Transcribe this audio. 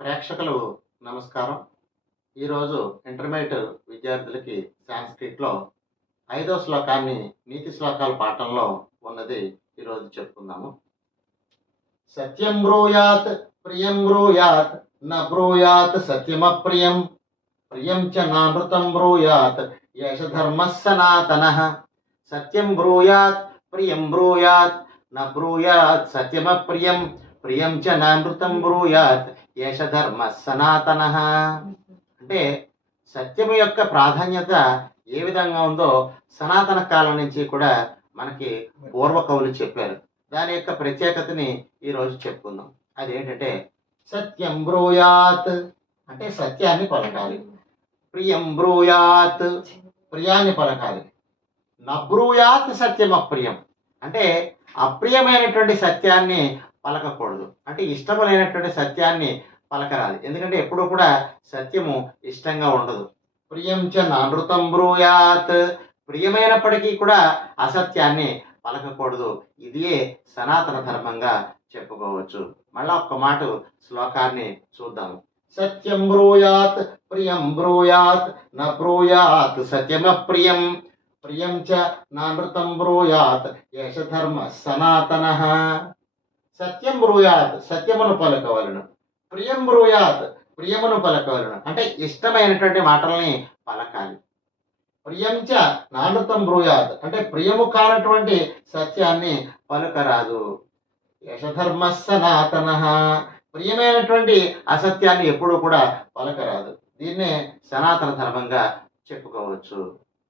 ప్రేక్షకులు నమస్కారం. ఈరోజు ఇంటర్మీడియట్ విద్యార్థులకి సాంస్క్రిట్లో 5వ శ్లోకాన్ని నీతి శ్లోకాల పాఠంలో ఉన్నది ఈరోజు చెప్పుకుందాము. సత్యం బ్రూయాత్ ప్రియం బ్రూయాత్ న బ్రూయాత్ సత్యమప్రియం ప్రియం చ నామృతం బ్రూయాత్ యశ ధర్మః సనాతనః. సత్యం బ్రూయాత్ ప్రియం బ్రూయాత్ న బ్రూయాత్ సత్యమప్రియం ప్రియం చ నామృతం బ్రూయాత్ యశ ధర్మః సనాతనః. అంటే సత్యము యొక్క ప్రాధాన్యత ఏ విధంగా ఉందో సనాతన కాలం నుంచి కూడా మనకి పూర్వ కవులు చెప్పారు. దాని యొక్క ప్రత్యేకతని ఈరోజు చెప్పుకుందాం. అదేంటంటే సత్యం బ్రూయాత్ అంటే సత్యాన్ని పలకాలి, ప్రియం బ్రూయాత్ ప్రియాన్ని పలకాలి, నబ్రూయాత్ సత్యం అప్రియం అంటే అప్రియమైనటువంటి సత్యాన్ని పలకకూడదు, అంటే ఇష్టము లేనటువంటి సత్యాన్ని పలకరాలి. ఎందుకంటే ఎప్పుడూ కూడా సత్యము ఇష్టంగా ఉండదు. ప్రియం చ నానృతం బ్రూయాత్ ప్రియమైనప్పటికీ కూడా అసత్యాన్ని పలకకూడదు. ఇదే సనాతన ధర్మంగా చెప్పుకోవచ్చు. మళ్ళా ఒక్క మాట శ్లోకాన్ని చూద్దాము. సత్యం బ్రూయాత్ ప్రియం బ్రూయాత్ న బ్రూయాత్ సత్యమప్రియం ప్రియం చ నానృతం బ్రూయాత్ యశ ధర్మ సనాతనః. సత్యం బ్రూయాత్ సత్యమును పలకవలను, ప్రియం బ్రూయాత్ ప్రియమును పలకవలను అంటే ఇష్టమైనటువంటి మాటల్ని పలకాలి. ప్రియం చ నానృతం బ్రూయాత్ అంటే ప్రియము కానటువంటి సత్యాన్ని పలకరాదు. యశధర్మ సనాతనః ప్రియమైనటువంటి అసత్యాన్ని ఎప్పుడూ కూడా పలకరాదు. దీన్నే సనాతన ధర్మంగా చెప్పుకోవచ్చు.